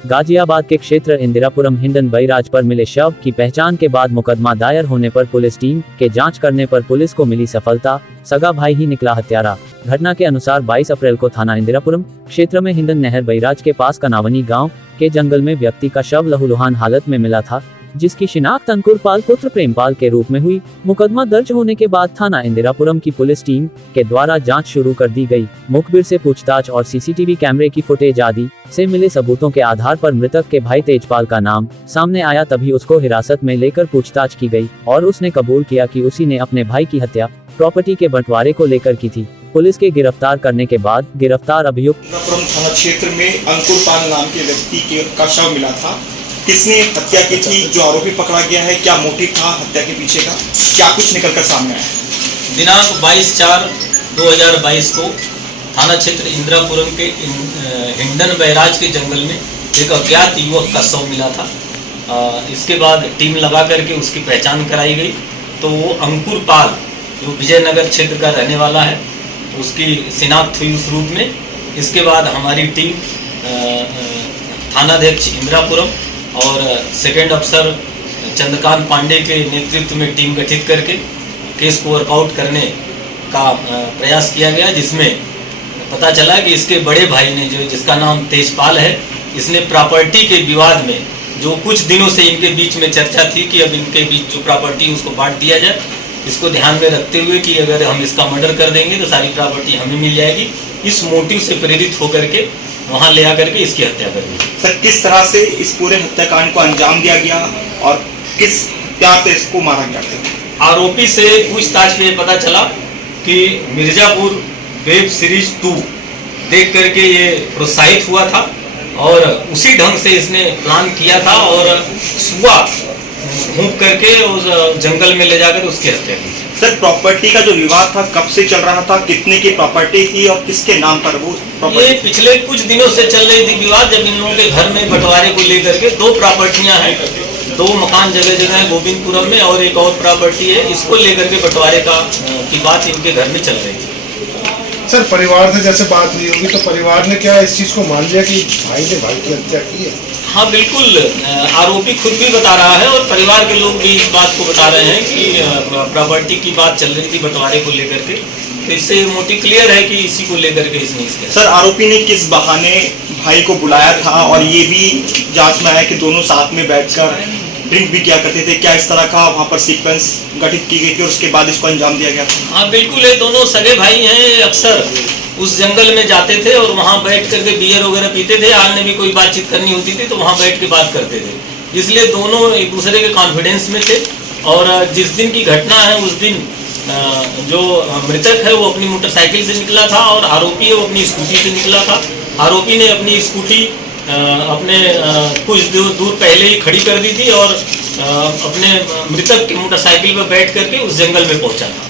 गाजियाबाद के क्षेत्र इंदिरापुरम हिंडन बैराज पर मिले शव की पहचान के बाद मुकदमा दायर होने पर पुलिस टीम के जांच करने पर पुलिस को मिली सफलता, सगा भाई ही निकला हत्यारा। घटना के अनुसार 22 अप्रैल को थाना इंदिरापुरम क्षेत्र में हिंडन नहर बैराज के पास कनावनी गांव के जंगल में व्यक्ति का शव लहूलुहान हालत में मिला था, जिसकी शिनाख्त अंकुर पाल पुत्र प्रेमपाल के रूप में हुई। मुकदमा दर्ज होने के बाद थाना इंदिरापुरम की पुलिस टीम के द्वारा जांच शुरू कर दी गई। मुखबिर से पूछताछ और सीसीटीवी कैमरे की फुटेज आदि से मिले सबूतों के आधार पर मृतक के भाई तेजपाल का नाम सामने आया, तभी उसको हिरासत में लेकर पूछताछ की गई और उसने कबूल किया कि उसी ने अपने भाई की हत्या प्रॉपर्टी के बंटवारे को लेकर की थी। पुलिस के गिरफ्तार करने के बाद गिरफ्तार अभियुक्त इंदिरापुरम थाना क्षेत्र में अंकुर पाल नाम के व्यक्ति का शव मिला था। किसने हत्या की थी, जो आरोपी पकड़ा गया है, क्या मोटिव था हत्या के पीछे का, क्या कुछ निकलकर सामने आया? दिनांक 22/4/2022 को थाना क्षेत्र इंदिरापुरम के हिंडन बैराज के जंगल में एक अज्ञात युवक का शव मिला था। इसके बाद टीम लगा करके उसकी पहचान कराई गई, तो वो अंकुर पाल जो विजयनगर क्षेत्र का रहने वाला है, उसकी शिनाख्त हुई उस रूप में। इसके बाद हमारी टीम थानाध्यक्ष इंदिरापुरम और सेकेंड अफसर चंद्रकांत पांडे के नेतृत्व में टीम गठित करके केस को वर्कआउट करने का प्रयास किया गया, जिसमें पता चला कि इसके बड़े भाई ने, जिसका नाम तेजपाल है, इसने प्रॉपर्टी के विवाद में, जो कुछ दिनों से इनके बीच में चर्चा थी कि अब इनके बीच जो प्रॉपर्टी उसको बांट दिया जाए, इसको ध्यान में रखते हुए कि अगर हम इसका मर्डर कर देंगे तो सारी प्रॉपर्टी हमें मिल जाएगी, इस मोटिव से प्रेरित होकर के वहाँ ले आकर के इसकी हत्या कर दी। सर, किस तरह से इस पूरे हत्याकांड को अंजाम दिया गया और किस प्यार से इसको मारा गया? आरोपी से पूछताछ में पता चला कि मिर्जापुर वेब सीरीज 2 देख करके ये प्रोत्साहित हुआ था और उसी ढंग से इसने प्लान किया था और सुबह घूम करके उस जंगल में ले जाकर उसकी हत्या की। सर, प्रॉपर्टी का जो विवाद था कब से चल रहा था, कितने की प्रॉपर्टी थी और किसके नाम पर वो प्रॉपर्टी? ये पिछले कुछ दिनों से चल रही थी विवाद, जब इन लोगों के घर में बंटवारे को लेकर के 2 प्रॉपर्टियां हैं, 2 मकान जगह जगह है गोविंदपुरम में और एक और प्रॉपर्टी है, इसको लेकर के बंटवारे की बात इनके घर में चल रही थी। सर, परिवार से जैसे बात हुई होगी तो परिवार ने क्या इस चीज को मान लिया कि भाई ने भाई की हत्या की है? हाँ बिल्कुल, आरोपी खुद भी बता रहा है और परिवार के लोग भी इस बात को बता रहे हैं कि प्रॉपर्टी की बात चल रही थी बंटवारे को लेकर के, तो इससे मोटिव क्लियर है कि इसी को लेकर के इसने किया। सर, आरोपी ने किस बहाने भाई को बुलाया था और ये भी जांच में आया कि दोनों साथ में बैठकर ड्रिंक भी किया करते थे, क्या इस तरह का वहाँ पर सीक्वेंस गठित की गई थी और उसके बाद इसको अंजाम दिया गया था? हाँ बिल्कुल, ये दोनों सगे भाई हैं, अक्सर उस जंगल में जाते थे और वहाँ बैठ करके बियर वगैरह पीते थे, हाल में भी कोई बातचीत करनी होती थी तो वहाँ बैठ के बात करते थे, इसलिए दोनों एक दूसरे के कॉन्फिडेंस में थे। और जिस दिन की घटना है उस दिन जो मृतक है वो अपनी मोटरसाइकिल से निकला था और आरोपी है वो अपनी स्कूटी से निकला था। आरोपी ने अपनी स्कूटी अपने कुछ दूर पहले ही खड़ी कर दी थी और अपने मृतक की मोटरसाइकिल पर बैठ करके उस जंगल में पहुंचा था।